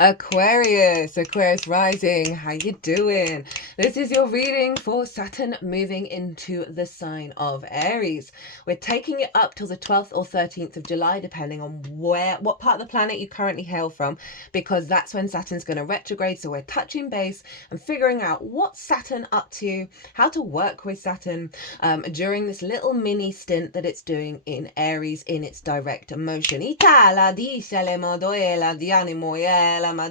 Aquarius rising, how you doing? This is your reading for Saturn moving into the sign of Aries. We're taking it up till the 12th or 13th of July, depending on what part of the planet you currently hail from, because that's when Saturn's going to retrograde. So we're touching base and figuring out what Saturn up to, how to work with Saturn during this little mini stint that it's doing in Aries in its direct motion. Itala dice le modoela di animo my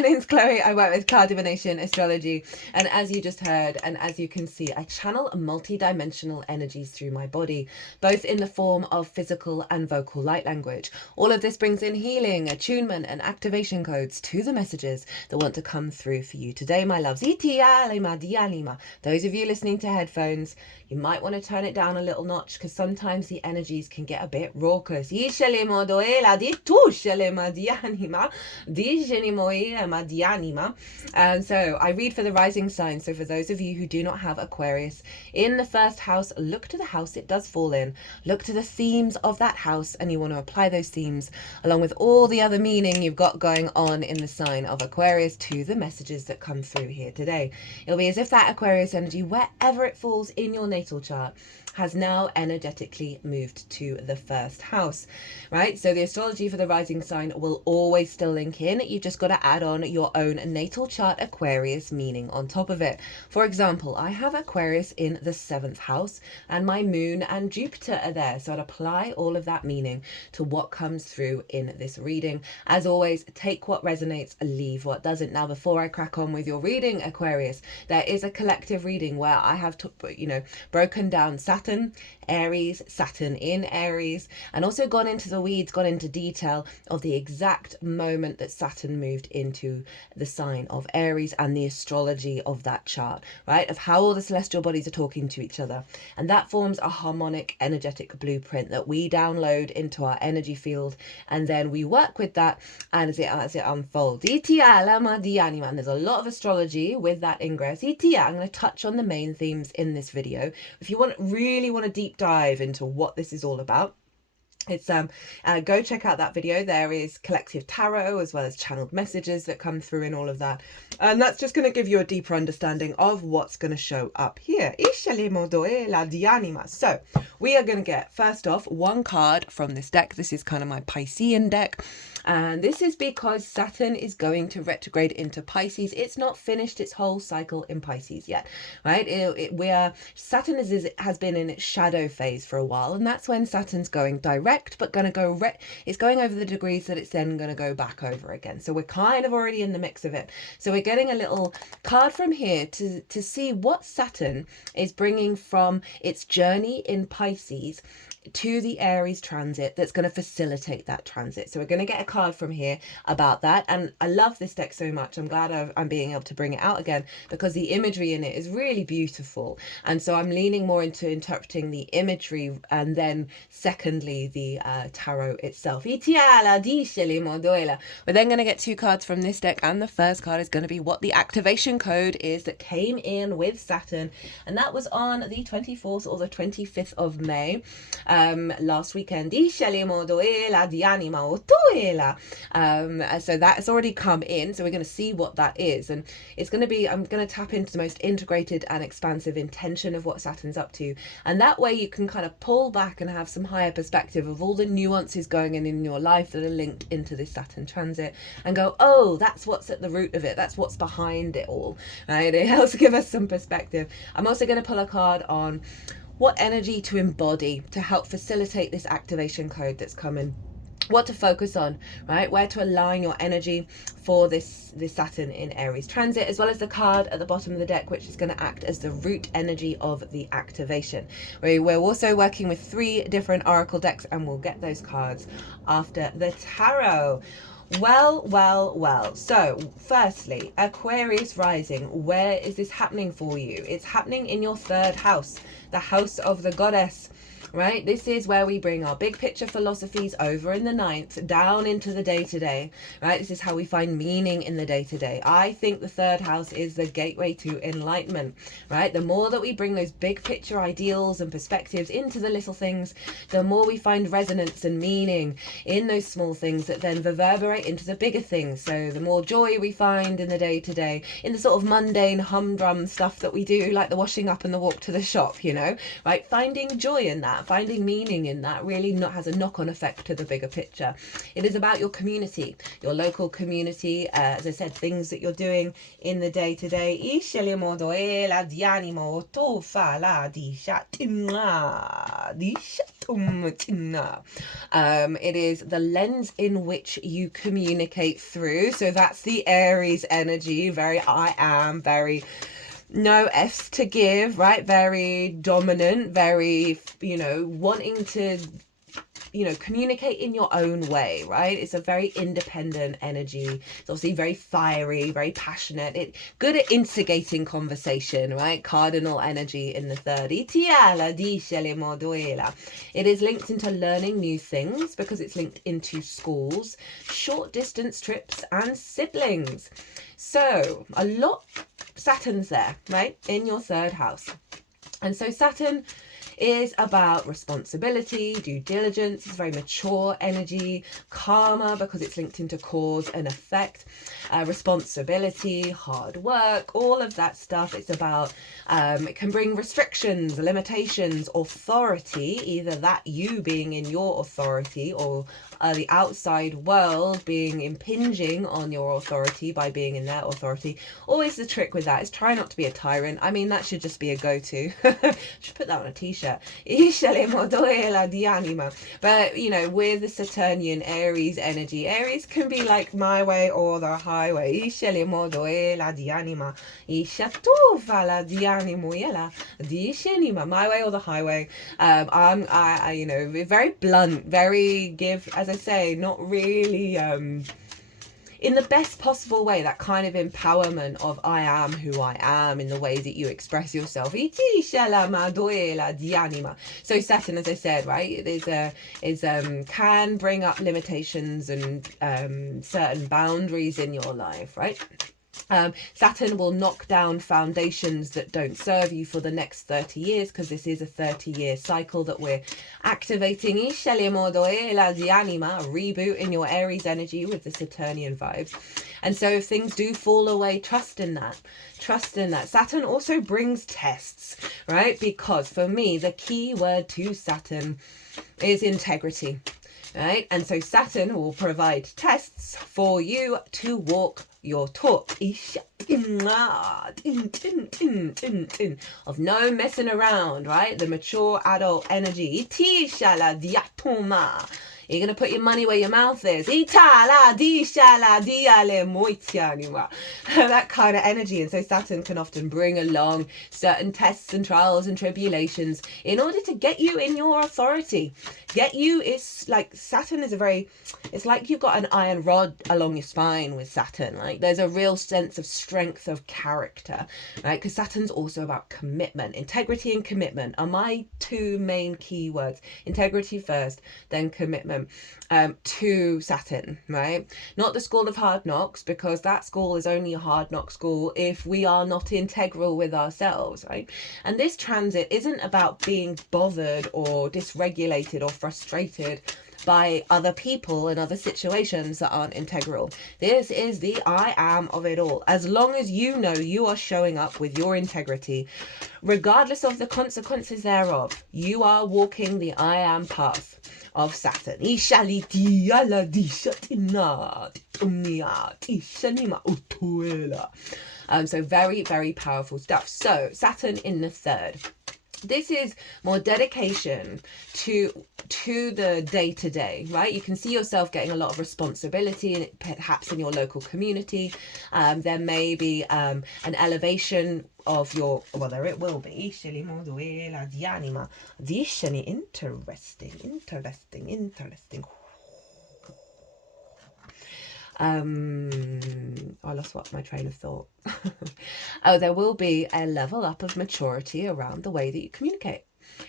name's Chloe. I work with card divination, astrology, and as you just heard, and as you can see, I channel multi-dimensional energies through my body, both in the form of physical and vocal light language. All of this brings in healing, attunement, and activation codes to the messages that want to come through for you today, my loves. Those of you listening to headphones, you might want to turn it down a little notch because sometimes the energies can get a bit raucous. So I read for the rising sign. So for those of you who do not have Aquarius in the first house, look to the house it does fall in. Look to the themes of that house, and you want to apply those themes along with all the other meaning you've got going on in the sign of Aquarius to the messages that come through here today. It'll be as if that Aquarius energy, wherever it falls in your natal chart, has now energetically moved to the first house, right? So the astrology for the rising sign will always still link in. You've just got to add on your own natal chart Aquarius meaning on top of it. For example, I have Aquarius in the 7th house and my moon and Jupiter are there. So I'd apply all of that meaning to what comes through in this reading. As always, take what resonates, leave what doesn't. Now, before I crack on with your reading, Aquarius, there is a collective reading where I have, broken down Saturn, Aries, Saturn in Aries, and also gone into the weeds, gone into detail of the exact moment that Saturn moved into the sign of Aries and the astrology of that chart, right? Of how all the celestial bodies are talking to each other. And that forms a harmonic energetic blueprint that we download into our energy field, and then we work with that as it unfolds. And there's a lot of astrology with that ingress. I'm going to touch on the main themes in this video. If you really want to deep dive into what this is all about, it's go check out that video. There is collective tarot as well as channeled messages that come through in all of that, and that's just going to give you a deeper understanding of what's going to show up here. So we are going to get, first off, one card from this deck. This is kind of my Piscean deck, and this is because Saturn is going to retrograde into Pisces. It's not finished its whole cycle in Pisces yet, right? Saturn has been in its shadow phase for a while, and that's when Saturn's going direct, but going to go it's going over the degrees that it's then going to go back over again. So we're kind of already in the mix of it. So we're getting a little card from here to see what Saturn is bringing from its journey in Pisces to the Aries transit that's going to facilitate that transit. So we're going to get a card from here about that, and I love this deck so much. I'm glad I'm being able to bring it out again because the imagery in it is really beautiful, and so I'm leaning more into interpreting the imagery and then secondly the tarot itself. We're then going to get two cards from this deck, and the first card is going to be what the activation code is that came in with Saturn, and that was on the 24th or the 25th of May. Last weekend. So that's already come in, so we're going to see what that is, and it's going to be, I'm going to tap into the most integrated and expansive intention of what Saturn's up to, and that way you can kind of pull back and have some higher perspective of all the nuances going in your life that are linked into this Saturn transit, and go, oh, that's what's at the root of it, that's what's behind it all, right? It helps give us some perspective. I'm also going to pull a card on what energy to embody to help facilitate this activation code that's coming, what to focus on, right? Where to align your energy for this Saturn in Aries transit, as well as the card at the bottom of the deck, which is going to act as the root energy of the activation. We're also working with 3 different oracle decks, and we'll get those cards after the tarot. Well. So firstly, Aquarius rising, where is this happening for you? It's happening in your 3rd house, the house of the goddess. right? This is where we bring our big picture philosophies over in the 9th, down into the day-to-day, right? This is how we find meaning in the day-to-day. I think the 3rd house is the gateway to enlightenment, right? The more that we bring those big picture ideals and perspectives into the little things, the more we find resonance and meaning in those small things that then reverberate into the bigger things. So the more joy we find in the day-to-day, in the sort of mundane humdrum stuff that we do, like the washing up and the walk to the shop, you know, right? Finding joy in that, finding meaning in that really has a knock-on effect to the bigger picture. It is about your community, your local community, as I said, things that you're doing in the day-to-day. It is the lens in which you communicate through. So that's the Aries energy, very I am, very no F's to give, right? Very dominant, very, you know, wanting to, you know, communicate in your own way, right? It's a very independent energy. It's obviously very fiery, very passionate. Good at instigating conversation, right? Cardinal energy in the 3rd. It is linked into learning new things because it's linked into schools, short distance trips, and siblings. So a lot, Saturn's there, right? In your 3rd house. And so Saturn is about responsibility, due diligence. It's very mature energy, karma because it's linked into cause and effect, responsibility, hard work, all of that stuff. It's about, it can bring restrictions, limitations, authority, either that you being in your authority or the outside world being impinging on your authority by being in their authority. Always the trick with that is try not to be a tyrant. I mean, that should just be a go-to. Should put that on a t-shirt. But you know, with the Saturnian Aries energy, Aries can be like my way or the highway. My way or the highway. I you know, very blunt, very give, as I say, not really in the best possible way, that kind of empowerment of I am who I am in the way that you express yourself. So Saturn, as I said, right, can bring up limitations and certain boundaries in your life, right? Saturn will knock down foundations that don't serve you for the next 30 years because this is a 30-year cycle that we're activating. Reboot in your Aries energy with the Saturnian vibes. And so if things do fall away, trust in that. Trust in that. Saturn also brings tests, right? Because for me, the key word to Saturn is integrity, right? And so Saturn will provide tests for you to walk your talk of no messing around, right? The mature adult energy. You're going to put your money where your mouth is. That kind of energy. And so Saturn can often bring along certain tests and trials and tribulations in order to get you in your authority. Get you, it's like Saturn is it's like you've got an iron rod along your spine with Saturn. Like there's a real sense of strength of character, right? Because Saturn's also about commitment. Integrity and commitment are my two main keywords. Integrity first, then commitment. To Saturn, right? Not the school of hard knocks, because that school is only a hard knock school if we are not integral with ourselves, right? And this transit isn't about being bothered or dysregulated or frustrated by other people and other situations that aren't integral. This is the I am of it all. As long as you know you are showing up with your integrity, regardless of the consequences thereof, you are walking the I am path of Saturn. So very, very powerful stuff. So Saturn in the 3rd. This is more dedication to the day-to-day, right? You can see yourself getting a lot of responsibility, and perhaps in your local community. There may be an elevation of your, well, there it will be. Interesting. I lost my train of thought. There will be a level up of maturity around the way that you communicate.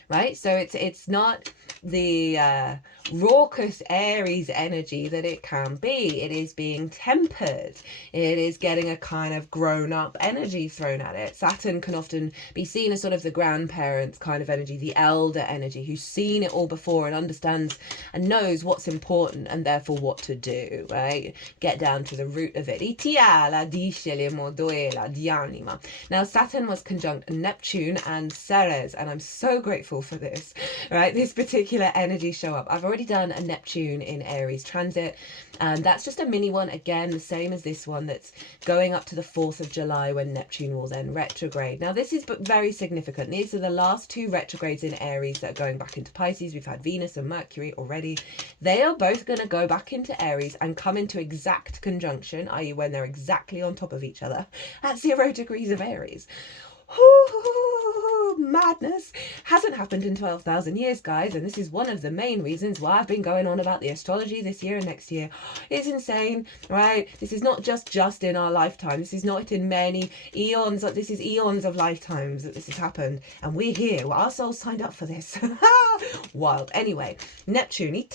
right? So it's not the raucous Aries energy that it can be. It is being tempered. It is getting a kind of grown-up energy thrown at it. Saturn can often be seen as sort of the grandparents kind of energy, the elder energy, who's seen it all before and understands and knows what's important and therefore what to do, right? Get down to the root of it. Now, Saturn was conjunct Neptune and Ceres, and I'm so grateful for this, right? This particular energy show up. I've already done a Neptune in Aries transit, and that's just a mini one, again, the same as this one, that's going up to the 4th of July when Neptune will then retrograde. Now, this is very significant. These are the last two retrogrades in Aries that are going back into Pisces. We've had Venus and Mercury already. They are both going to go back into Aries and come into exact conjunction, i.e. when they're exactly on top of each other at 0 degrees of Aries. Ooh, madness. Hasn't happened in 12,000 years, guys, and this is one of the main reasons why I've been going on about the astrology this year and next year. It's insane, right? This is not just in our lifetime. This is not in many eons. This is eons of lifetimes that this has happened, and we're here. Our souls signed up for this. Wild. Anyway, Neptune.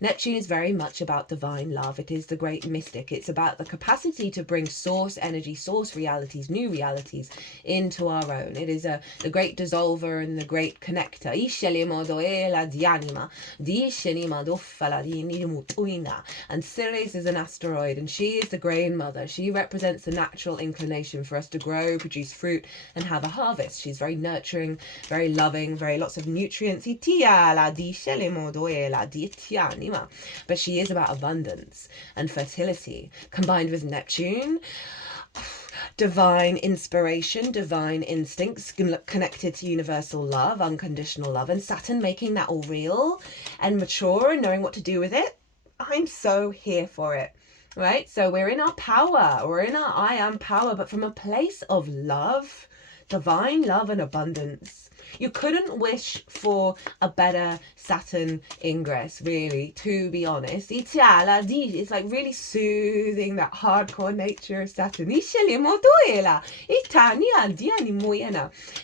Neptune is very much about divine love. It is the great mystic. It's about the capacity to bring source energy, source realities, new realities into our own. It is the great dissolver and the great connector. And Ceres is an asteroid, and she is the grain mother. She represents the natural inclination for us to grow, produce fruit, and have a harvest. She's very nurturing, very loving, very lots of nutrients. But she is about abundance and fertility, combined with Neptune, divine inspiration, divine instincts connected to universal love, unconditional love, and Saturn making that all real and mature and knowing what to do with it. I'm so here for it. Right? So we're in our power, we're in our I am power, but from a place of love, divine love and abundance. You couldn't wish for a better Saturn ingress, really, to be honest. It's like really soothing that hardcore nature of Saturn.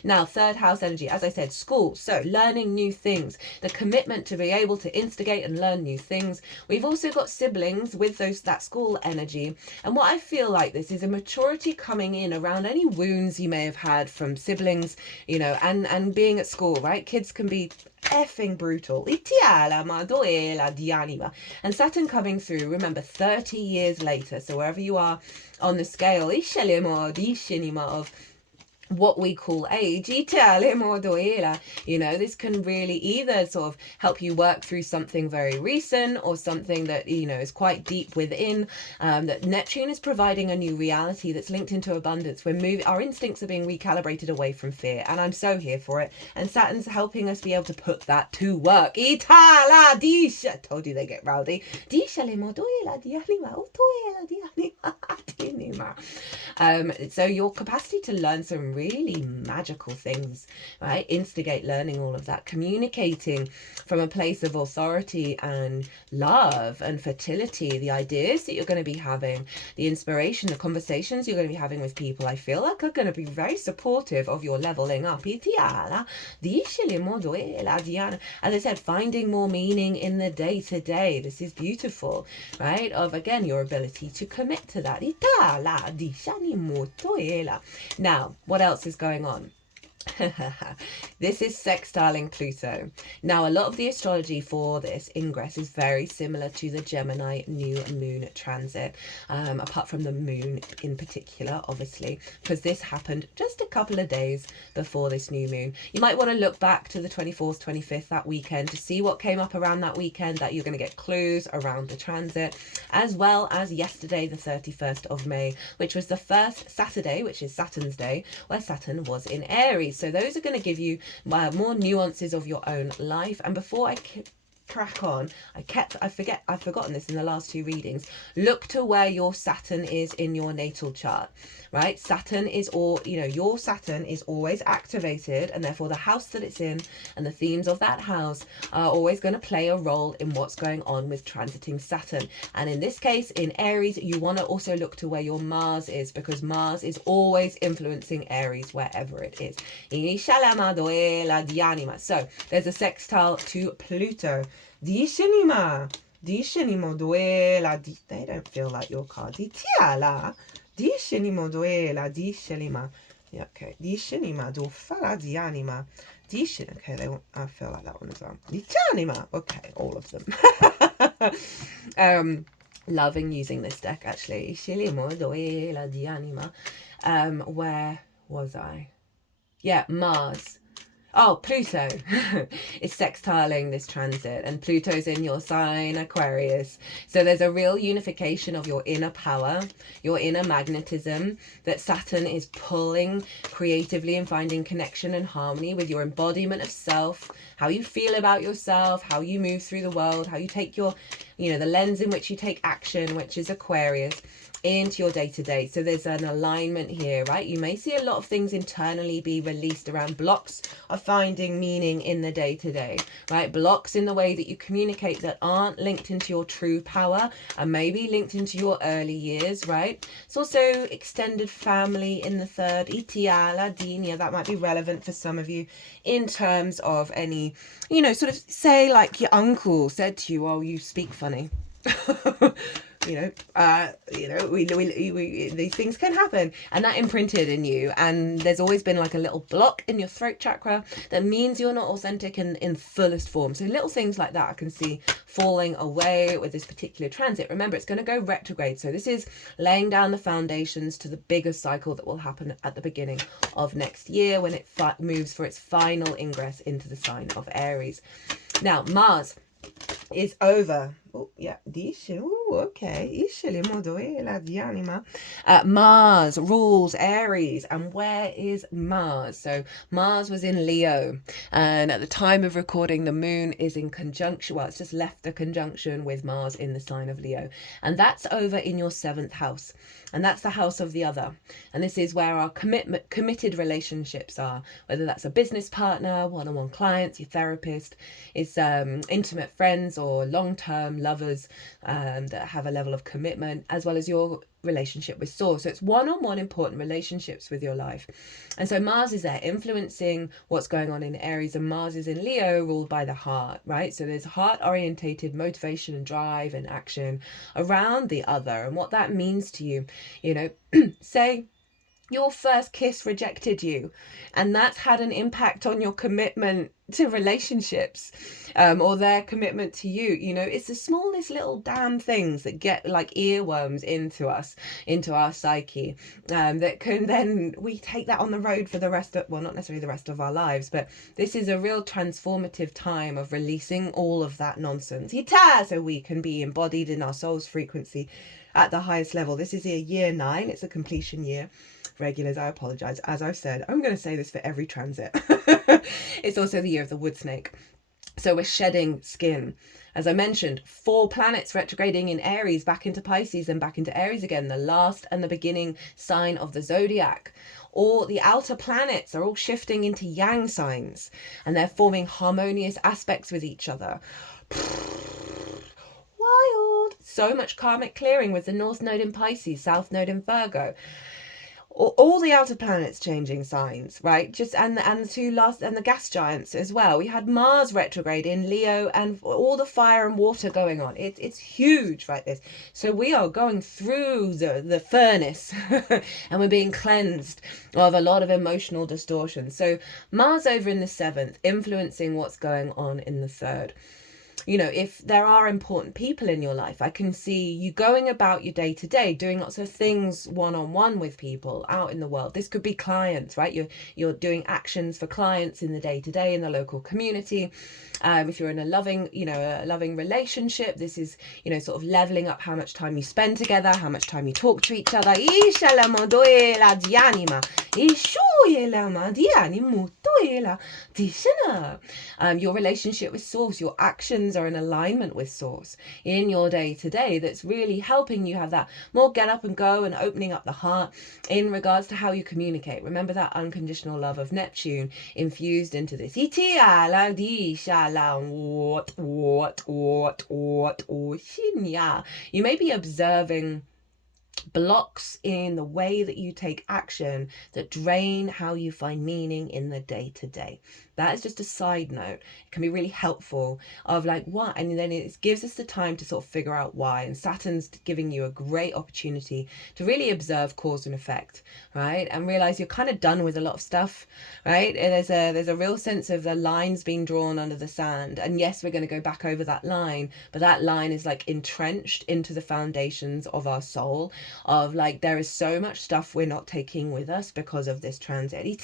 Now, third house energy, as I said, school. So learning new things, the commitment to be able to instigate and learn new things. We've also got siblings with that school energy. And what I feel like this is a maturity coming in around any wounds you may have had from siblings, you know, and being at school, right? Kids can be effing brutal. And Saturn coming through, remember, 30 years later. So wherever you are on the scale of what we call age, you know, this can really either sort of help you work through something very recent or something that, you know, is quite deep within. That Neptune is providing a new reality that's linked into abundance. Our instincts are being recalibrated away from fear, and I'm so here for it. And Saturn's helping us be able to put that to work. Told you they get rowdy. So your capacity to learn some really magical things, right? Instigate learning all of that, communicating from a place of authority and love and fertility, the ideas that you're going to be having, the inspiration, the conversations you're going to be having with people, I feel like are going to be very supportive of your leveling up. As I said, finding more meaning in the day-to-day. This is beautiful, right? Of, again, your ability to commit to that. Now, what else is going on? This is sextiling Pluto. Now, a lot of the astrology for this ingress is very similar to the Gemini new moon transit, apart from the moon in particular, obviously, because this happened just a couple of days before this new moon. You might want to look back to the 24th, 25th, that weekend, to see what came up around that weekend, that you're going to get clues around the transit, as well as yesterday, the 31st of May, which was the first Saturday, which is Saturn's day, where Saturn was in Aries. So those are going to give you more nuances of your own life. And before I crack on. I've forgotten this in the last 2 readings. Look to where your Saturn is in your natal chart, right? Saturn is your Saturn is always activated, and therefore the house that it's in and the themes of that house are always going to play a role in what's going on with transiting Saturn. And in this case, in Aries, you want to also look to where your Mars is, because Mars is always influencing Aries wherever it is. So there's a sextile to Pluto. They don't feel like your card. Yeah, okay. Okay, I feel like that one as well. Okay, all of them. Loving using this deck, actually. Where was I? Yeah, Mars. Oh, Pluto is sextiling this transit, and Pluto's in your sign, Aquarius. So there's a real unification of your inner power, your inner magnetism, that Saturn is pulling creatively and finding connection and harmony with your embodiment of self, how you feel about yourself, how you move through the world, how you take your, the lens in which you take action, which is Aquarius, into your day-to-day. So there's an alignment here, right? You may see a lot of things internally be released around blocks of finding meaning in the day-to-day, right? Blocks in the way that you communicate that aren't linked into your true power and maybe linked into your early years, right? It's also extended family in the third. That might be relevant for some of you in terms of any, sort of say like your uncle said to you, oh, you speak funny. These things can happen, and that imprinted in you, and there's always been like a little block in your throat chakra that means you're not authentic in fullest form. So little things like that I can see falling away with this particular transit. Remember, it's going to go retrograde, so this is laying down the foundations to the bigger cycle that will happen at the beginning of next year when it moves for its final ingress into the sign of Aries. Now Mars is over. Oh, yeah. Okay. Mars rules Aries. And where is Mars? So Mars was in Leo. And at the time of recording, the moon is in conjunction. Well, it's just left the conjunction with Mars in the sign of Leo. And that's over in your 7th house. And that's the house of the other. And this is where our committed relationships are, whether that's a business partner, one-on-one clients, your therapist, it's intimate friends or long-term lovers that have a level of commitment, as well as your relationship with Source. So it's one-on-one important relationships with your life. And so Mars is there influencing what's going on in Aries, and Mars is in Leo, ruled by the heart, right? So there's heart-orientated motivation and drive and action around the other and what that means to you. Say your first kiss rejected you, and that's had an impact on your commitment to relationships, or their commitment to you. It's the smallest little damn things that get like earworms into us, into our psyche, that can then we take that on the road for the rest of, well, not necessarily the rest of our lives, but this is a real transformative time of releasing all of that nonsense, so we can be embodied in our soul's frequency at the highest level. This is year 9. It's a completion year. Regulars, I apologize. As I've said, I'm going to say this for every transit. It's also the year of the wood snake. So we're shedding skin. As I mentioned, 4 planets retrograding in Aries back into Pisces and back into Aries again, the last and the beginning sign of the zodiac. All the outer planets are all shifting into yang signs, and they're forming harmonious aspects with each other. Wild. So much karmic clearing with the North Node in Pisces, South Node in Virgo. All the outer planets changing signs, right? Just and the 2 last, and the gas giants as well. We had Mars retrograde in Leo, and all the fire and water going on. It's huge, right? This. So we are going through the furnace, and we're being cleansed of a lot of emotional distortion. So Mars over in the 7th, influencing what's going on in the 3rd. If there are important people in your life, I can see you going about your day to day, doing lots of things one-on-one with people out in the world. This could be clients, right? You're doing actions for clients in the day to day in the local community. If you're in a loving relationship, this is, sort of leveling up how much time you spend together, how much time you talk to each other. Your relationship with Source, your actions are in alignment with Source in your day-to-day. That's really helping you have that more get up and go and opening up the heart in regards to how you communicate. Remember that unconditional love of Neptune infused into this. You may be observing blocks in the way that you take action that drain how you find meaning in the day-to-day. That is just a side note. It can be really helpful of like what, and then it gives us the time to sort of figure out why. And Saturn's giving you a great opportunity to really observe cause and effect, right? And realize you're kind of done with a lot of stuff, right? And there's a real sense of the lines being drawn under the sand. And yes, we're going to go back over that line, but that line is like entrenched into the foundations of our soul. Of like, there is so much stuff we're not taking with us because of this transit. You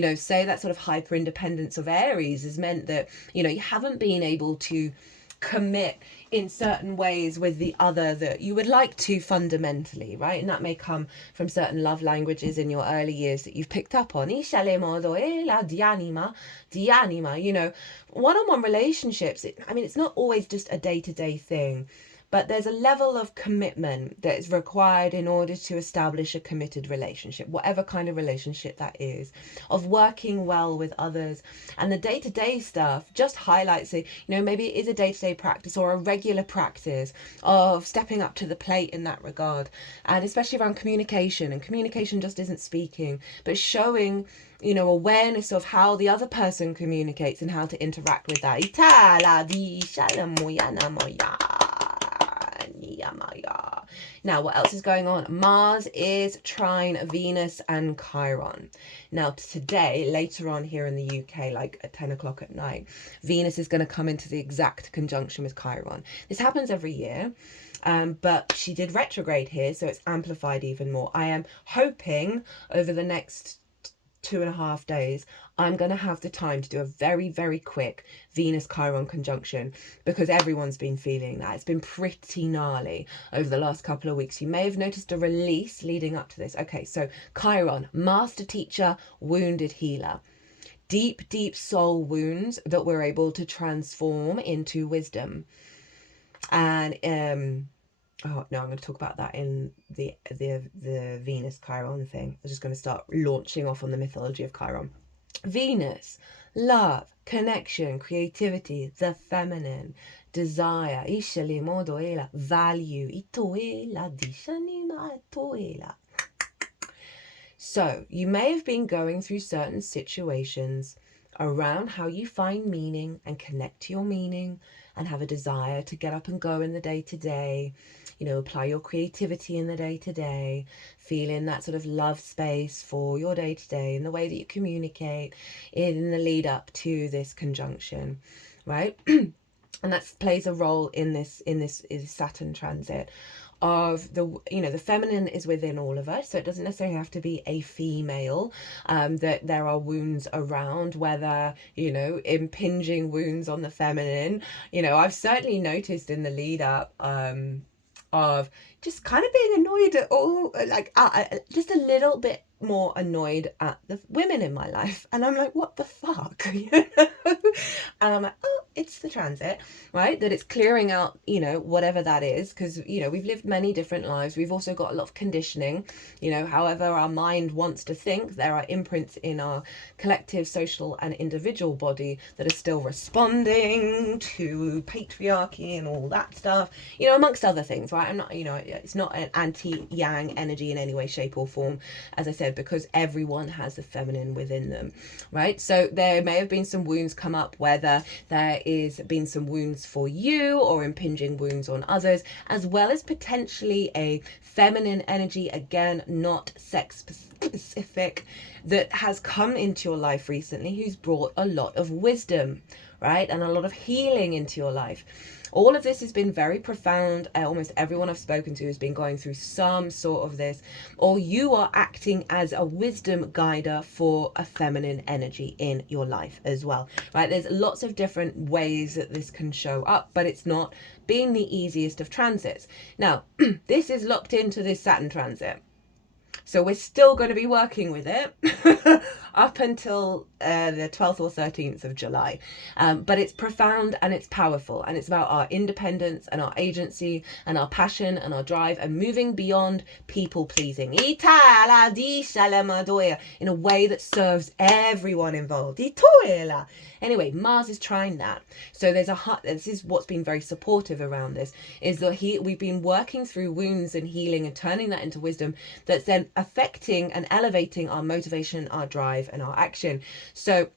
know, say that sort of hyper independence of Aries has meant that, you know, you haven't been able to commit in certain ways with the other that you would like to fundamentally, right? And that may come from certain love languages in your early years that you've picked up on. You know, one-on-one relationships, it's not always just a day-to-day thing. But there's a level of commitment that is required in order to establish a committed relationship, whatever kind of relationship that is, of working well with others. And the day-to-day stuff just highlights it. You know, maybe it is a day-to-day practice or a regular practice of stepping up to the plate in that regard. And especially around communication. And communication just isn't speaking, but showing, you know, awareness of how the other person communicates and how to interact with that. Now, what else is going on? Mars is trine Venus and Chiron. Now, today, later on here in the UK, like at 10 o'clock at night, Venus is going to come into the exact conjunction with Chiron. This happens every year. But she did retrograde here, so it's amplified even more. I am hoping over the next 2.5 days, I'm going to have the time to do a very, very quick Venus-Chiron conjunction because everyone's been feeling that. It's been pretty gnarly over the last couple of weeks. You may have noticed a release leading up to this. Okay, so Chiron, master teacher, wounded healer. Deep, deep soul wounds that we're able to transform into wisdom. And oh no, I'm going to talk about that in the Venus Chiron thing. I'm just going to start launching off on the mythology of Chiron. Venus, love, connection, creativity, the feminine, desire, value. So you may have been going through certain situations around how you find meaning and connect to your meaning and have a desire to get up and go in the day-to-day, you know, apply your creativity in the day-to-day, feel in that sort of love space for your day-to-day in the way that you communicate in the lead up to this conjunction, right? And that plays a role in this Saturn transit of the, you know, the feminine is within all of us, so it doesn't necessarily have to be a female, that there are wounds around, whether, you know, impinging wounds on the feminine. You know, I've certainly noticed in the lead up of just kind of being annoyed at all, like just a little bit more annoyed at the women in my life, and I'm like, what the fuck, you know? And I'm like, oh, it's the transit, right? That it's clearing out, you know, whatever that is, because, you know, we've lived many different lives. We've also got a lot of conditioning, you know, however our mind wants to think. There are imprints in our collective, social and individual body that are still responding to patriarchy and all that stuff, you know, amongst other things, right? I'm not, you know, it's not an anti-yang energy in any way, shape or form, as I said, because everyone has the feminine within them, right? So there may have been some wounds come up, whether there is been some wounds for you or impinging wounds on others, as well as potentially a feminine energy, again, not sex specific, that has come into your life recently, who's brought a lot of wisdom, right? And a lot of healing into your life. All of this has been very profound. Almost everyone I've spoken to has been going through some sort of this, or you are acting as a wisdom guider for a feminine energy in your life as well, right? There's lots of different ways that this can show up, but it's not been the easiest of transits. Now, this is locked into this Saturn transit. So we're still going to be working with it up until the 12th or 13th of July. But it's profound and it's powerful, and it's about our independence and our agency and our passion and our drive and moving beyond people pleasing in a way that serves everyone involved. Anyway, Mars is trying that. So this is what's been very supportive around this, is that we've been working through wounds and healing and turning that into wisdom that's then affecting and elevating our motivation, our drive, and our action. So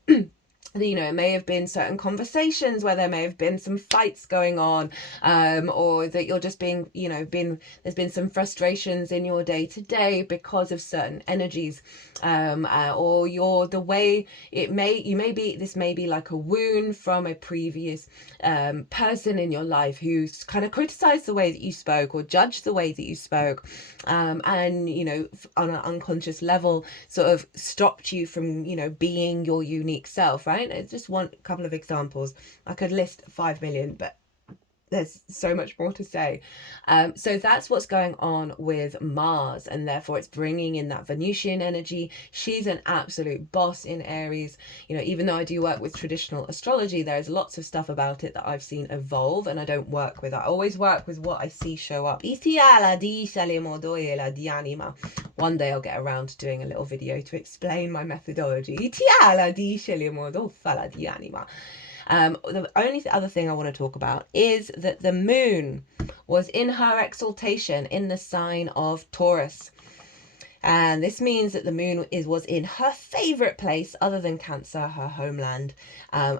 it may have been certain conversations where there may have been some fights going on, or that you're just being, there's been some frustrations in your day to day because of certain energies, or this may be like a wound from a previous person in your life who's kind of criticized the way that you spoke or judged the way that you spoke, and on an unconscious level sort of stopped you from being your unique self, right? It's just a couple of examples. I could list 5 million, but there's so much more to say. So that's what's going on with Mars, and therefore it's bringing in that Venusian energy. She's an absolute boss in Aries. Even though I do work with traditional astrology, there's lots of stuff about it that I've seen evolve, and I don't work with. I always work with what I see show up. One day I'll get around to doing a little video to explain my methodology. The only other thing I want to talk about is that the moon was in her exaltation in the sign of Taurus. And this means that the moon was in her favorite place other than Cancer, her homeland,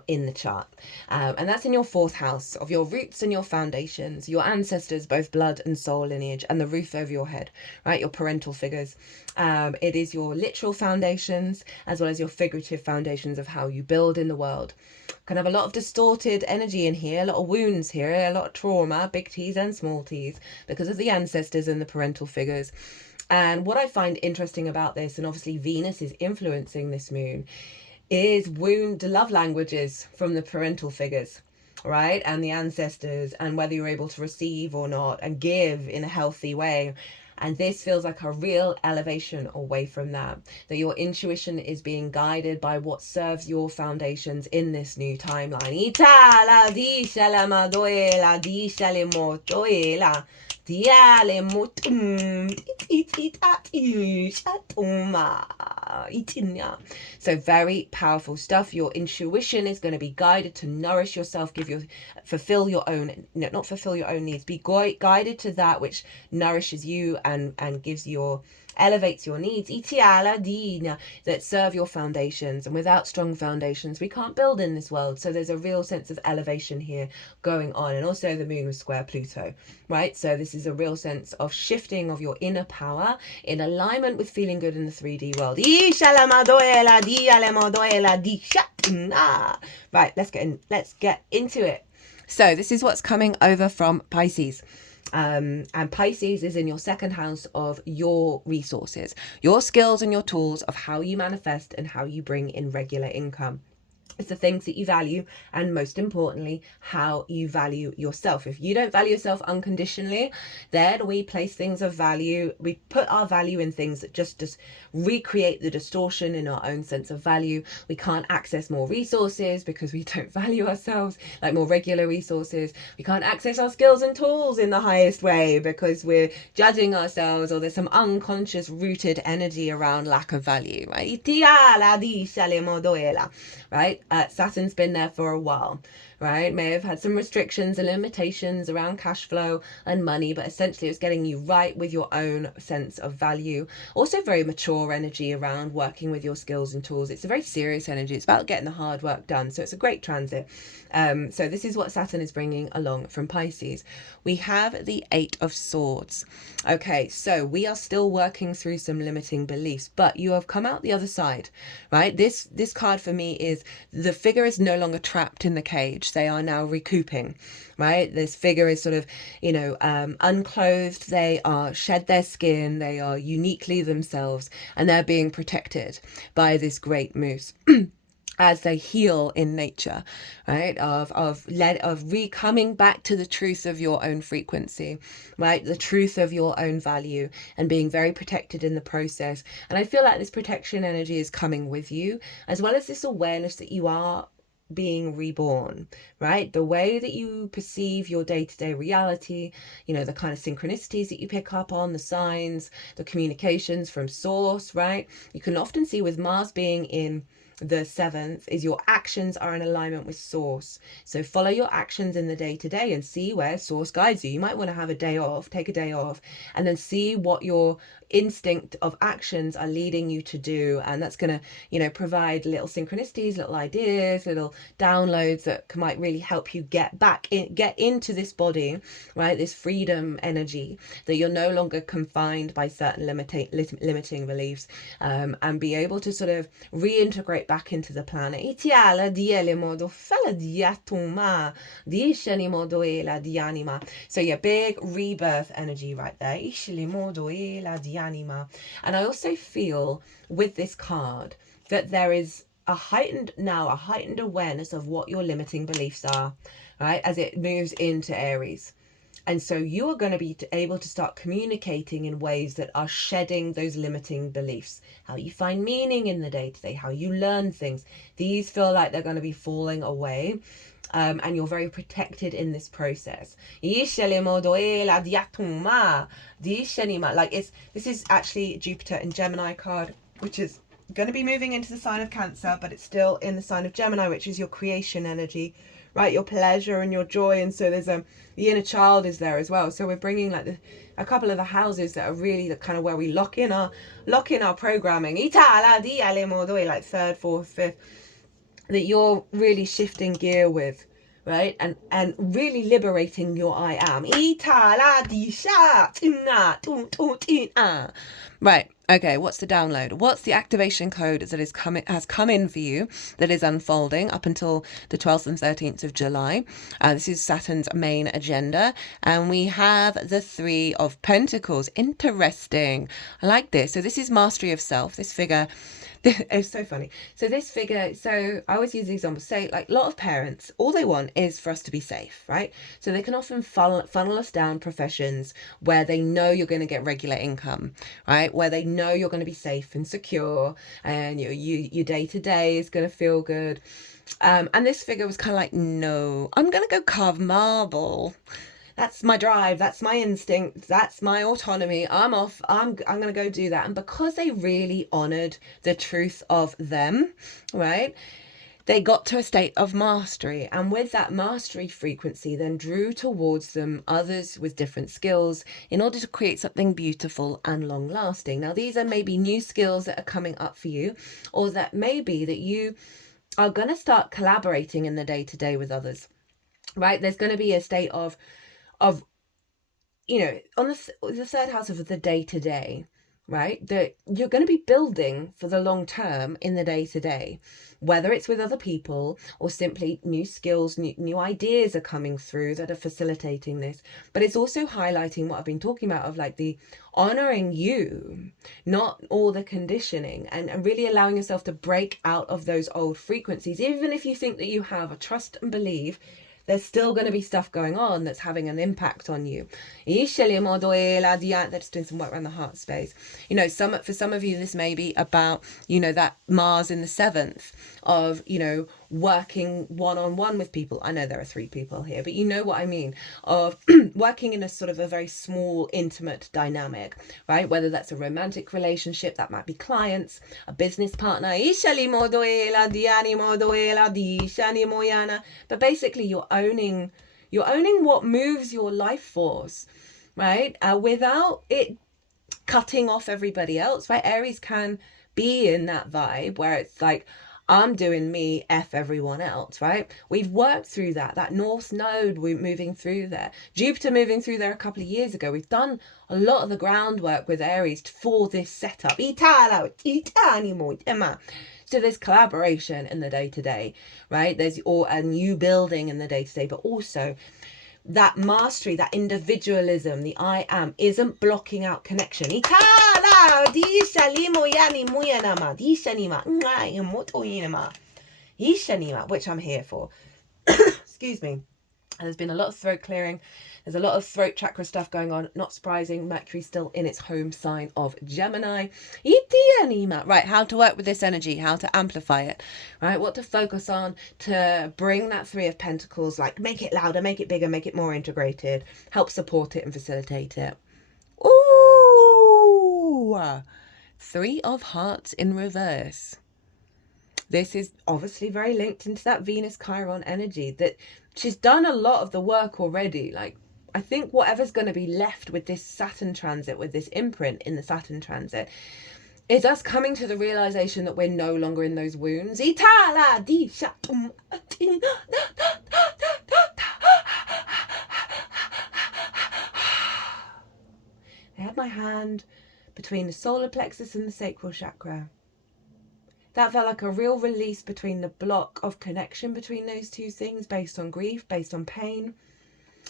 in the chart. And that's in your 4th house of your roots and your foundations, your ancestors, both blood and soul lineage, and the roof over your head, right? Your parental figures. It is your literal foundations as well as your figurative foundations of how you build in the world. Can have a lot of distorted energy in here, a lot of wounds here, a lot of trauma, big T's and small T's, because of the ancestors and the parental figures. And what I find interesting about this, and obviously Venus is influencing this moon, is wound love languages from the parental figures, right? And the ancestors, and whether you're able to receive or not and give in a healthy way. And this feels like a real elevation away from that your intuition is being guided by what serves your foundations in this new timeline. So very powerful stuff. Your intuition is going to be guided to nourish yourself, fulfill your own, not fulfill your own needs, be guided to that which nourishes you and elevates your needs, that serve your foundations. And without strong foundations, we can't build in this world. So there's a real sense of elevation here going on. And also the moon was square Pluto, right? So this is a real sense of shifting of your inner power in alignment with feeling good in the 3D world. Right, let's get into it. So this is what's coming over from Pisces. And Pisces is in your 2nd house of your resources, your skills and your tools of how you manifest and how you bring in regular income. It's the things that you value, and most importantly, how you value yourself. If you don't value yourself unconditionally, then we place things of value. We put our value in things that just recreate the distortion in our own sense of value. We can't access more resources because we don't value ourselves, like more regular resources. We can't access our skills and tools in the highest way because we're judging ourselves, or there's some unconscious rooted energy around lack of value, right? Right? Saturn's been there for a while, right? May have had some restrictions and limitations around cash flow and money, but essentially it's getting you right with your own sense of value. Also very mature energy around working with your skills and tools. It's a very serious energy. It's about getting the hard work done. So it's a great transit. So this is what Saturn is bringing along from Pisces. We have the 8 of Swords. Okay, so we are still working through some limiting beliefs, but you have come out the other side, right? This card for me is the figure is no longer trapped in the cage. They are now recouping, right? This figure is sort of, unclothed. They are shed their skin. They are uniquely themselves, and they're being protected by this great moose. as they heal in nature, right? Of coming back to the truth of your own frequency, right? The truth of your own value, and being very protected in the process. And I feel like this protection energy is coming with you, as well as this awareness that you are being reborn, right? The way that you perceive your day-to-day reality, you know, the kind of synchronicities that you pick up on, the signs, the communications from source, right? You can often see with Mars being in the 7th is your actions are in alignment with source. So follow your actions in the day-to-day and see where source guides you. You might want to have a day off, take a day off, and then see what your instinct of actions are leading you to do. And that's going to, you know, provide little synchronicities, little ideas, little downloads that might really help you get into this body, right? This freedom energy, that you're no longer confined by certain limiting beliefs, and be able to sort of reintegrate back into the planet. So yeah, big rebirth energy right there. And I also feel with this card that there is a heightened awareness of what your limiting beliefs are, right, as it moves into Aries. And so you are going to be able to start communicating in ways that are shedding those limiting beliefs. How you find meaning in the day-to-day, how you learn things. These feel like they're going to be falling away. And you're very protected in this process. Like this is actually Jupiter in Gemini card, which is going to be moving into the sign of Cancer, but it's still in the sign of Gemini, which is your creation energy, right? Your pleasure and your joy. And so there's the inner child is there as well. So we're bringing like a couple of the houses that are really the kind of where we lock in our programming, like 3rd, 4th, 5th, that you're really shifting gear with, right? And really liberating your I am. Right. Okay, what's the download? What's the activation code that has come in for you, that is unfolding up until the 12th and 13th of July? This is Saturn's main agenda. And we have the 3 of Pentacles. Interesting. I like this. So this is mastery of self. This figure... It's so funny. So this figure, so I always use the example, say like a lot of parents, all they want is for us to be safe, right? So they can often funnel us down professions where they know you're going to get regular income, right? Where they know you're going to be safe and secure, and your day-to-day is going to feel good. And this figure was kind of like, no, I'm going to go carve marble. That's my drive, that's my instinct, that's my autonomy. I'm off, I'm going to go do that. And because they really honored the truth of them, right, they got to a state of mastery. And with that mastery frequency, then drew towards them others with different skills in order to create something beautiful and long lasting. Now, these are maybe new skills that are coming up for you, or that may be that you are going to start collaborating in the day-to-day with others, right? There's going to be a state of you know, on the 3rd house of the day-to-day, right, that you're going to be building for the long term in the day-to-day, whether it's with other people or simply new skills, new ideas are coming through that are facilitating this. But it's also highlighting what I've been talking about, of like the honoring you, not all the conditioning, and really allowing yourself to break out of those old frequencies. Even if you think that you have a trust and believe, there's still going to be stuff going on that's having an impact on you. That's doing some work around the heart space. You know, for some of you, this may be about, you know, that Mars in the 7th of, you know, working one-on-one with people. I know there are 3 people here, but you know what I mean, of working in a sort of a very small, intimate dynamic, right? Whether that's a romantic relationship, that might be clients, a business partner. But basically you're owning what moves your life force, right? Without it cutting off everybody else, right? Aries can be in that vibe where it's like, I'm doing me, F everyone else, right? We've worked through that North Node, we're moving through there. Jupiter moving through there a couple of years ago. We've done a lot of the groundwork with Aries for this setup. So there's collaboration in the day-to-day, right? There's a new building in the day-to-day, but also that mastery, that individualism, the I am, isn't blocking out connection. Ishanima, which I'm here for. Excuse me. And there's been a lot of throat clearing. There's a lot of throat chakra stuff going on. Not surprising. Mercury's still in its home sign of Gemini. Itianima. Right, how to work with this energy, how to amplify it, right? What to focus on to bring that Three of Pentacles, like make it louder, make it bigger, make it more integrated, help support it and facilitate it. Ooh! Three of Hearts in reverse. This is obviously very linked into that Venus Chiron energy, that she's done a lot of the work already. Like, I think whatever's going to be left with this Saturn transit, with this imprint in the Saturn transit, is us coming to the realization that we're no longer in those wounds. I had my hand between the solar plexus and the sacral chakra. That felt like a real release between the block of connection between those two things, based on grief, based on pain.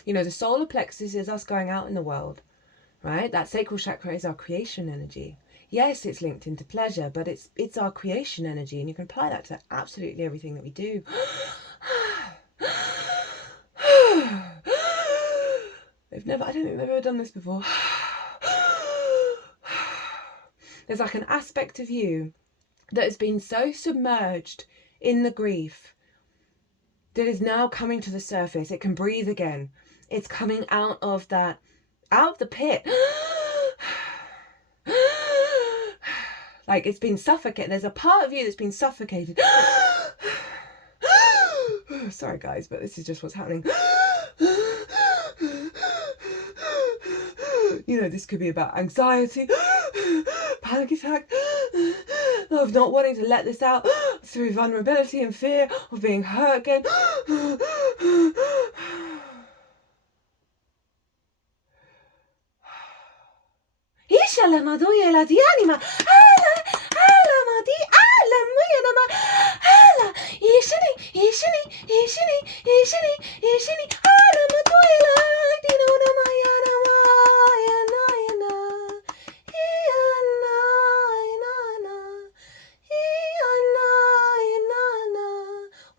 You know, the solar plexus is us going out in the world, right? That sacral chakra is our creation energy. Yes, it's linked into pleasure, but it's our creation energy, and you can apply that to absolutely everything that we do. I don't think they've ever done this before. There's like an aspect of you that has been so submerged in the grief that is now coming to the surface. It can breathe again. It's coming out of the pit. Like it's been suffocated. There's a part of you that's been suffocated. Sorry guys, but this is just what's happening. You know, this could be about anxiety, panic attack, of not wanting to let this out through vulnerability and fear of being hurt again.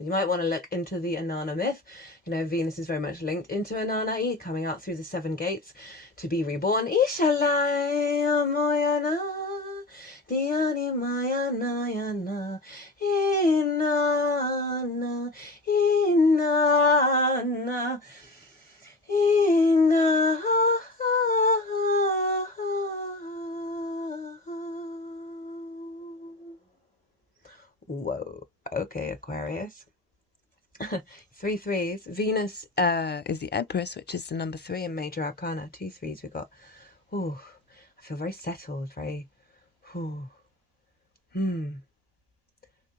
You might want to look into the Inanna myth. You know, Venus is very much linked into Inanna, coming out through the 7 gates to be reborn. Whoa. Okay, Aquarius. 3 threes. Venus is the Empress, which is the number 3 in Major Arcana. 2 threes we got. Ooh, I feel very settled, very... Ooh.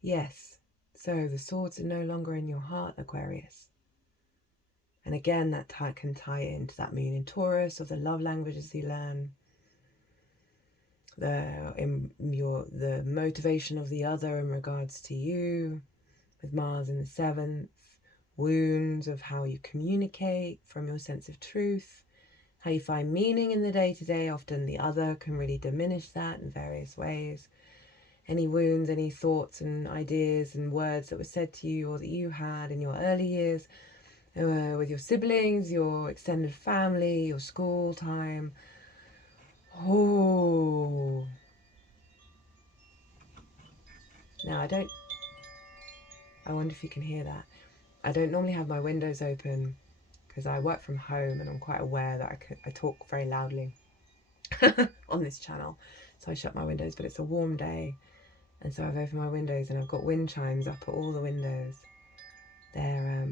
Yes. So the swords are no longer in your heart, Aquarius. And again, that can tie into that moon in Taurus, of the love languages you learn. The motivation of the other in regards to you, with Mars in the 7th, wounds of how you communicate from your sense of truth, how you find meaning in the day-to-day. Often the other can really diminish that in various ways. Any wounds, any thoughts and ideas and words that were said to you or that you had in your early years with your siblings, your extended family, your school time. Oh. Now I wonder if you can hear that. I don't normally have my windows open because I work from home and I'm quite aware that I talk very loudly on this channel. So I shut my windows, but it's a warm day. And so I've opened my windows and I've got wind chimes up at all the windows. They're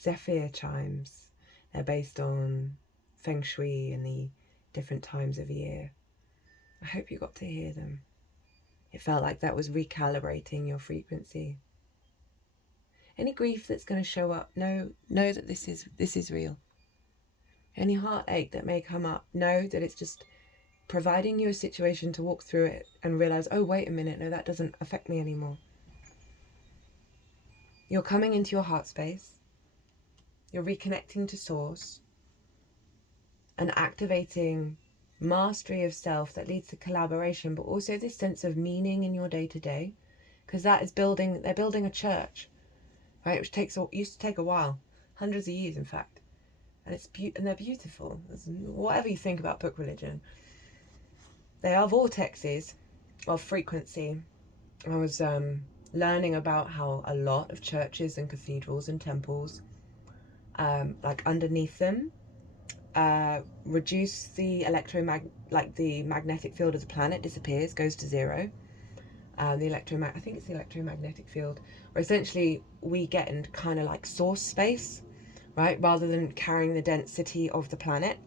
Zephyr chimes. They're based on Feng Shui and the different times of year. I hope you got to hear them. It felt like that was recalibrating your frequency. Any grief that's going to show up, know that this is real. Any heartache that may come up, know that it's just providing you a situation to walk through it and realize, oh, wait a minute, no, that doesn't affect me anymore. You're coming into your heart space. You're reconnecting to source and activating mastery of self that leads to collaboration, but also this sense of meaning in your day-to-day. because that is building, they're building a church, right? Which used to take a while, hundreds of years, in fact. And and they're beautiful. Whatever you think about book religion, they are vortexes of frequency. I was learning about how a lot of churches and cathedrals and temples, like underneath them, reduce the the magnetic field of the planet disappears, goes to zero. I think it's the electromagnetic field, where essentially we get in kind of like source space, right, rather than carrying the density of the planet,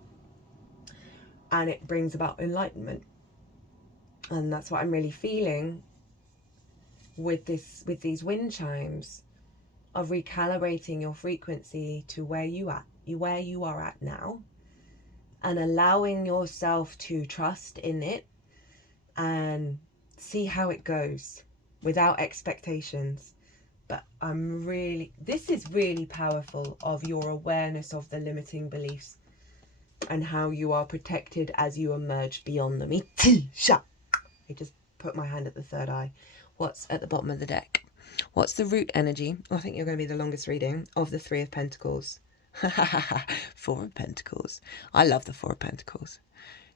and it brings about enlightenment. And that's what I'm really feeling with these wind chimes, of recalibrating your frequency to where you are at now, and allowing yourself to trust in it and see how it goes without expectations. But this is really powerful, of your awareness of the limiting beliefs and how you are protected as you emerge beyond them. I just put my hand at the third eye. What's at the bottom of the deck? What's the root energy? I think you're going to be the longest reading of the Three of Pentacles. Four of Pentacles. I love the Four of Pentacles.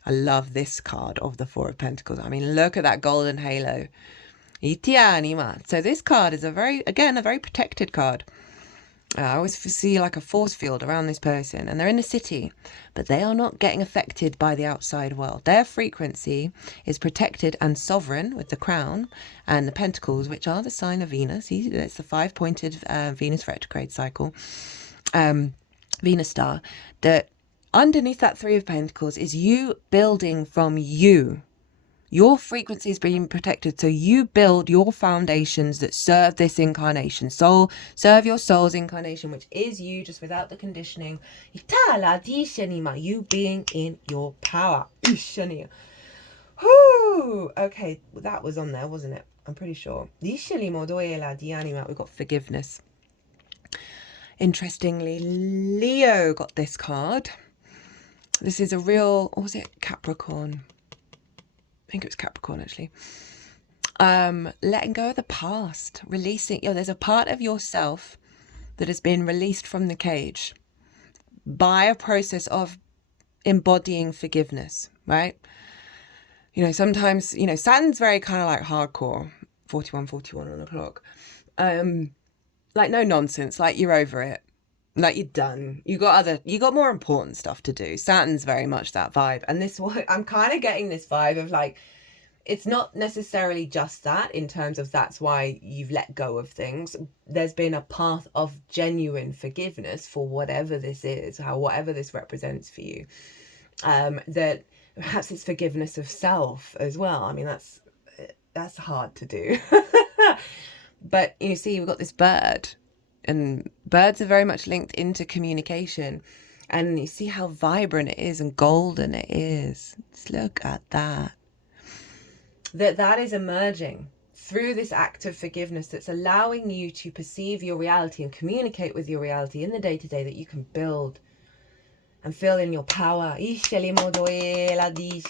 I love this card of the Four of Pentacles. I mean, look at that golden halo. So this card is a very protected card. I always see like a force field around this person, and they're in a city, but they are not getting affected by the outside world. Their frequency is protected and sovereign with the crown and the pentacles, which are the sign of Venus. It's the 5-pointed Venus retrograde cycle, Venus star. That underneath that Three of Pentacles is you building from you. Your frequency is being protected, so you build your foundations that serve this incarnation. Serve your soul's incarnation, which is you, just without the conditioning. You being in your power. Okay, that was on there, wasn't it? I'm pretty sure. We've got forgiveness. Interestingly, Leo got this card. This is a real, or was it Capricorn? I think it was Capricorn, actually. Letting go of the past, releasing. There's a part of yourself that has been released from the cage by a process of embodying forgiveness, right? Sometimes, Saturn's very kind of like hardcore, 41 on the clock. Like no nonsense, like you're over it. Like you're done. You got more important stuff to do. Saturn's very much that vibe. And I'm kind of getting this vibe of like, it's not necessarily just that in terms of that's why you've let go of things. There's been a path of genuine forgiveness for whatever this is, whatever this represents for you. That perhaps it's forgiveness of self as well. I mean, that's hard to do. But you see, we've got this bird. And birds are very much linked into communication. And you see how vibrant it is and golden it is. Just look at that. That is emerging through this act of forgiveness that's allowing you to perceive your reality and communicate with your reality in the day-to-day, that you can build and feel in your power. Now these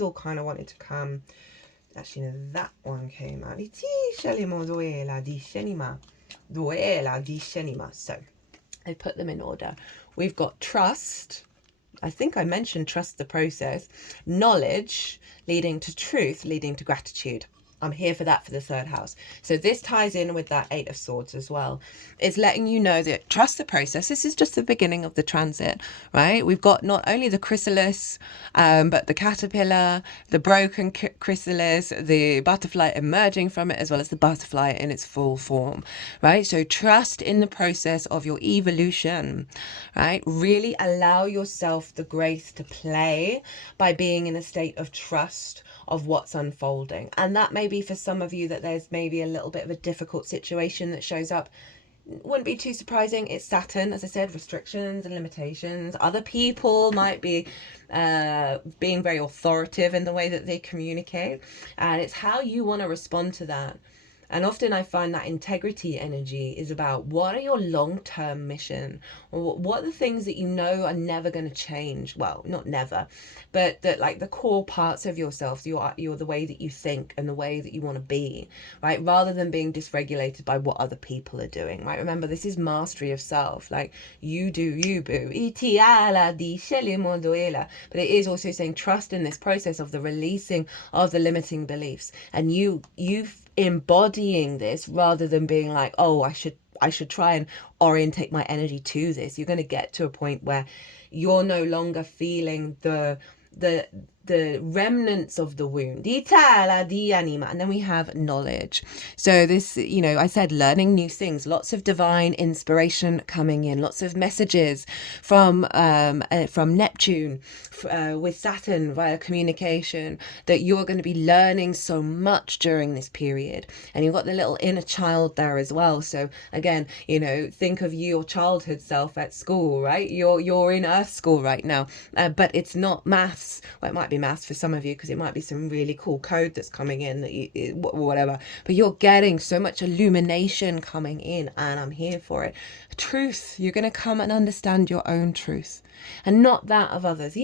all kind of wanted to come. Actually, no, that one came out. So I put them in order. We've got trust. I think I mentioned trust the process. Knowledge leading to truth, leading to gratitude. I'm here for that for the third house. So this ties in with that Eight of Swords as well. It's letting you know that trust the process. This is just the beginning of the transit, right? We've got not only the chrysalis, but the caterpillar, the broken chrysalis, the butterfly emerging from it, as well as the butterfly in its full form, right? So trust in the process of your evolution, right? Really allow yourself the grace to play by being in a state of trust of what's unfolding. And that may be for some of you that there's maybe a little bit of a difficult situation that shows up. Wouldn't be too surprising. It's Saturn, as I said, restrictions and limitations. Other people might be being very authoritative in the way that they communicate, and it's how you want to respond to that. And often I find that integrity energy is about what are your long-term mission, or what are the things that you know are never going to change. Well, not never, but that like the core parts of yourself, you're the way that you think and the way that you want to be, right? Rather than being dysregulated by what other people are doing, right? Remember, this is mastery of self. Like, you do you, boo. But it is also saying trust in this process of the releasing of the limiting beliefs, and you embodying this rather than being like, oh, I should try and orientate my energy to this. You're going to get to a point where you're no longer feeling the remnants of the wound. And then we have knowledge. So this, I said learning new things, lots of divine inspiration coming in, lots of messages from Neptune with Saturn via communication, that you're going to be learning so much during this period. And you've got the little inner child there as well. So again, think of your childhood self at school, right? You're in Earth school right now, but it's not maths. Well, it might be maths for some of you because it might be some really cool code that's coming in that whatever, but you're getting so much illumination coming in, and I'm here for it. Truth, you're going to come and understand your own truth and not that of others.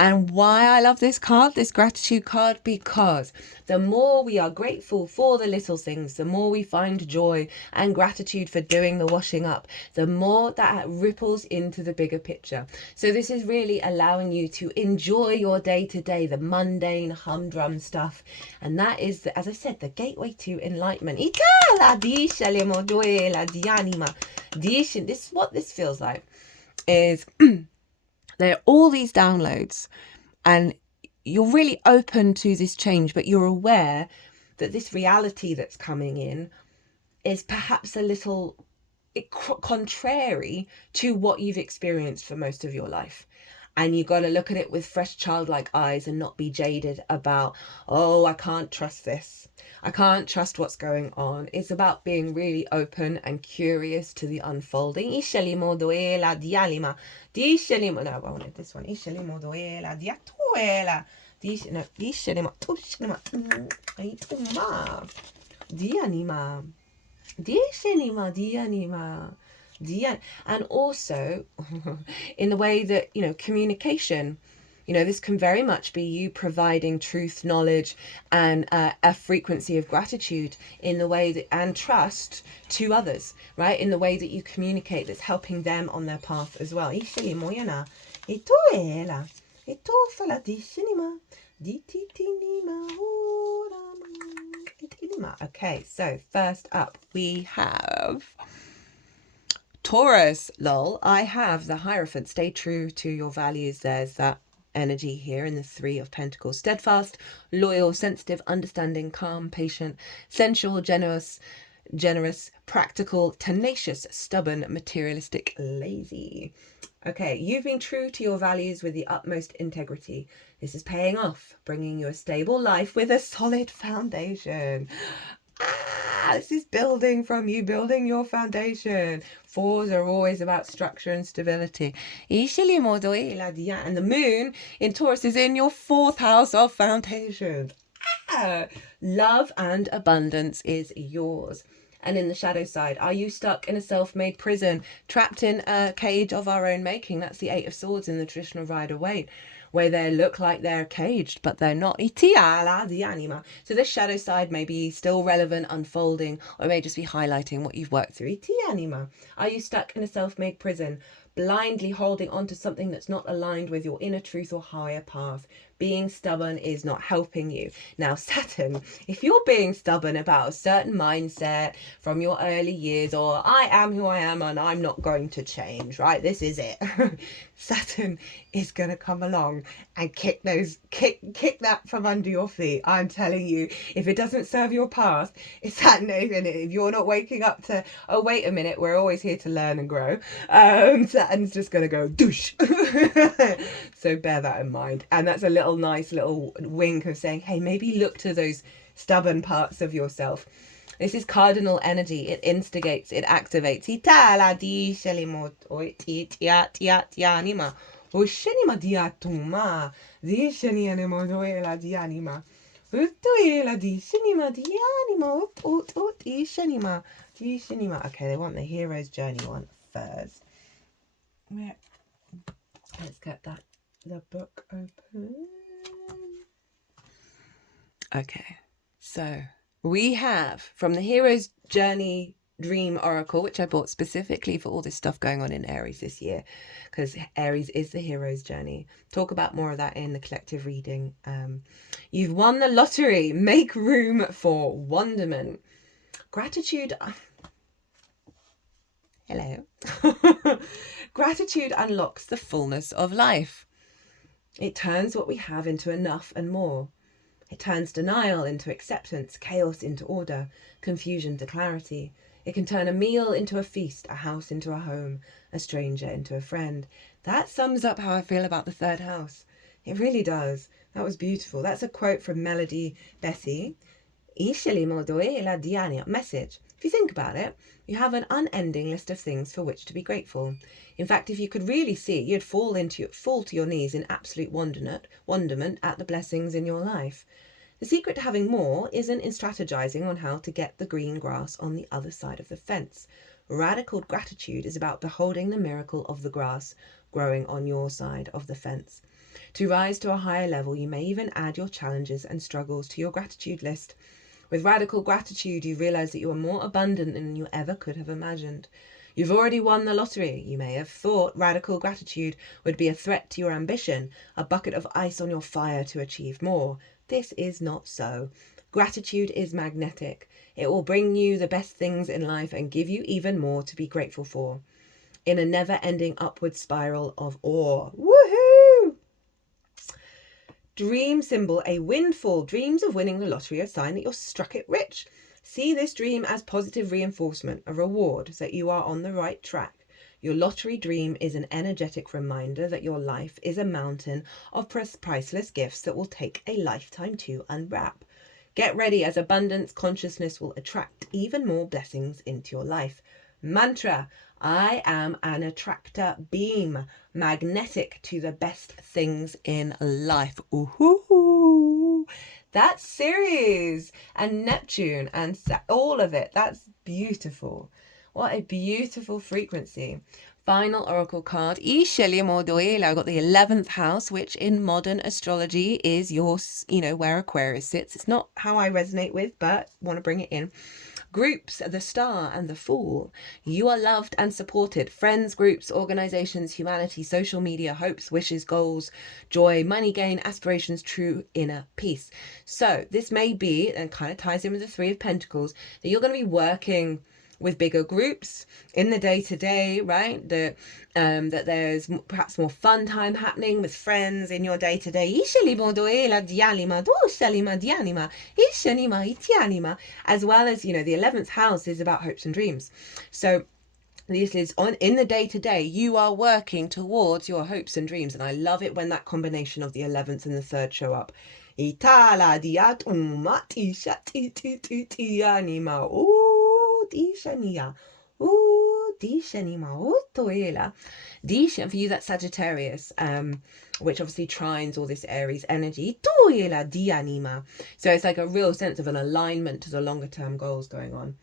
And why I love this card, this gratitude card, because the more we are grateful for the little things, the more we find joy and gratitude for doing the washing up, the more that ripples into the bigger picture. So this is really allowing you to enjoy your day to day, the mundane, humdrum stuff. And that is, as I said, the gateway to enlightenment. This is what this feels like, is there are all these downloads and you're really open to this change, but you're aware that this reality that's coming in is perhaps a little contrary to what you've experienced for most of your life. And you got to look at it with fresh childlike eyes and not be jaded about, oh, I can't trust this. I can't trust what's going on. It's about being really open and curious to the unfolding. No, I wanted this one. And also in the way that communication, this can very much be you providing truth, knowledge, and a frequency of gratitude in the way that, and trust to others, right? In the way that you communicate, that's helping them on their path as well. Okay, so first up we have Taurus. Lol, I have the Hierophant. Stay true to your values. There's that energy here in the Three of Pentacles. Steadfast, loyal, sensitive, understanding, calm, patient, sensual, generous, practical, tenacious, stubborn, materialistic, lazy. Okay, you've been true to your values with the utmost integrity. This is paying off, bringing you a stable life with a solid foundation. This is building from you, building your foundation. Fours are always about structure and stability. And the moon in Taurus is in your 4th house of foundation. Love and abundance is yours. And in the shadow side, are you stuck in a self-made prison, trapped in a cage of our own making? That's the 8 of Swords in the traditional Rider-Waite, where they look like they're caged, but they're not. So this shadow side may be still relevant, unfolding, or it may just be highlighting what you've worked through. Are you stuck in a self-made prison, blindly holding on to something that's not aligned with your inner truth or higher path? Being stubborn is not helping you. Now, Saturn, if you're being stubborn about a certain mindset from your early years, or I am who I am and I'm not going to change, right? This is it. Saturn is going to come along and kick that from under your feet. I'm telling you, if it doesn't serve your path, it's Saturn. If you're not waking up to, oh, wait a minute, we're always here to learn and grow. Saturn's just going to go douche. So bear that in mind. And that's a nice little wink of saying, hey, maybe look to those stubborn parts of yourself. This is cardinal energy. It instigates, it activates. Utuila di shinima di anima ut di shinima di shinima. Okay, they want the hero's journey one first. Let's get the book open. Okay, so we have from the hero's journey dream oracle, which I bought specifically for all this stuff going on in Aries this year, because Aries is the hero's journey. Talk about more of that in the collective reading. You've won the lottery. Make room for wonderment. Gratitude. Hello. Gratitude unlocks the fullness of life. It turns what we have into enough and more. It turns denial into acceptance, chaos into order, confusion to clarity. It can turn a meal into a feast, a house into a home, a stranger into a friend. That sums up how I feel about the third house. It really does. That was beautiful. That's a quote from Melody Bessie. Message. If you think about it, you have an unending list of things for which to be grateful. In fact, if you could really see, you'd fall to your knees in absolute wonderment at the blessings in your life. The secret to having more isn't in strategizing on how to get the green grass on the other side of the fence. Radical gratitude is about beholding the miracle of the grass growing on your side of the fence. To rise to a higher level, you may even add your challenges and struggles to your gratitude list. With radical gratitude, you realize that you are more abundant than you ever could have imagined. You've already won the lottery. You may have thought radical gratitude would be a threat to your ambition, a bucket of ice on your fire to achieve more. This is not so. Gratitude is magnetic. It will bring you the best things in life and give you even more to be grateful for. In a never-ending upward spiral of awe. Woohoo! Dream symbol, a windfall. Dreams of winning the lottery are a sign that you're struck it rich. See this dream as positive reinforcement, a reward that you are on the right track. Your lottery dream is an energetic reminder that your life is a mountain of priceless gifts that will take a lifetime to unwrap. Get ready, as abundance consciousness will attract even more blessings into your life. Mantra: I am an attractor beam, magnetic to the best things in life. Ooh, that's Ceres and Neptune and all of it. That's beautiful. What a beautiful frequency. Final oracle card. I got the 11th house, which in modern astrology is your, where Aquarius sits. It's not how I resonate with, but want to bring it in. Groups, the Star and the Fool. You are loved and supported. Friends, groups, organizations, humanity, social media, hopes, wishes, goals, joy, money gain, aspirations, true inner peace. So this may be, and kind of ties in with the Three of Pentacles, that you're going to be working with bigger groups in the day-to-day, right? That there's perhaps more fun time happening with friends in your day-to-day. As well as, the 11th house is about hopes and dreams. So this is in the day-to-day, you are working towards your hopes and dreams. And I love it when that combination of the 11th and the 3rd show up. Dishania. For you, that's Sagittarius, which obviously trines all this Aries energy. So it's like a real sense of an alignment to the longer term goals going on.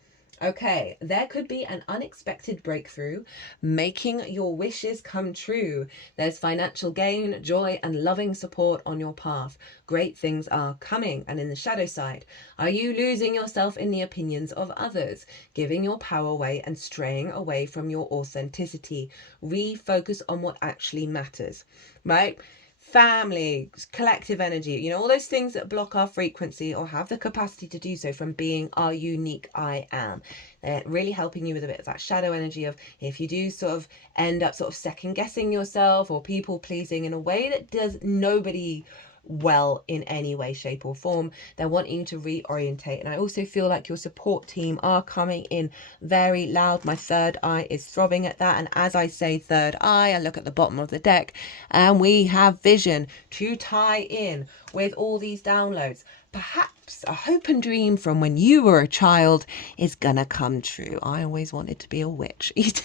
Okay, there could be an unexpected breakthrough, making your wishes come true. There's financial gain, joy, and loving support on your path. Great things are coming. And in the shadow side, are you losing yourself in the opinions of others, giving your power away and straying away from your authenticity? Refocus on what actually matters, right? Family, collective energy, all those things that block our frequency or have the capacity to do so from being our unique I am. They're really helping you with a bit of that shadow energy of if you do sort of end up sort of second guessing yourself or people pleasing in a way that does nobody well in any way, shape or form, they're wanting you to reorientate. And I also feel like your support team are coming in very loud. My third eye is throbbing at that, and as I say third eye, I look at the bottom of the deck and we have vision to tie in with all these downloads. Perhaps a hope and dream from when you were a child is gonna come true. I always wanted to be a witch. And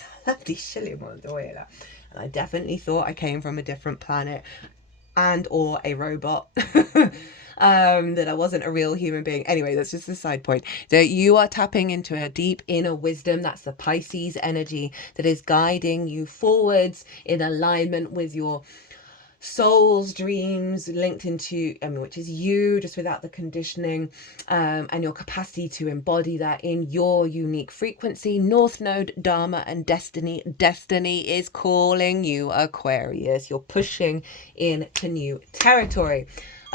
I definitely thought I came from a different planet and or a robot. that I wasn't a real human being. Anyway, that's just a side point. So you are tapping into a deep inner wisdom. That's the Pisces energy that is guiding you forwards in alignment with your soul's dreams, linked into, which is you, just without the conditioning, and your capacity to embody that in your unique frequency. North Node, Dharma, and Destiny. Destiny is calling you, Aquarius. You're pushing into new territory.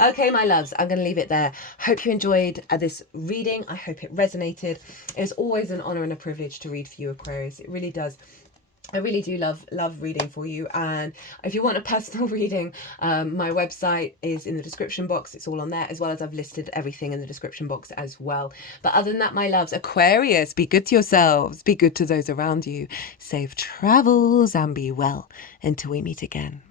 Okay, my loves, I'm going to leave it there. Hope you enjoyed this reading. I hope it resonated. It's always an honor and a privilege to read for you, Aquarius. It really does. I really do love reading for you. And if you want a personal reading, my website is in the description box. It's all on there, as well as I've listed everything in the description box as well. But other than that, my loves, Aquarius, be good to yourselves, be good to those around you, safe travels, and be well until we meet again.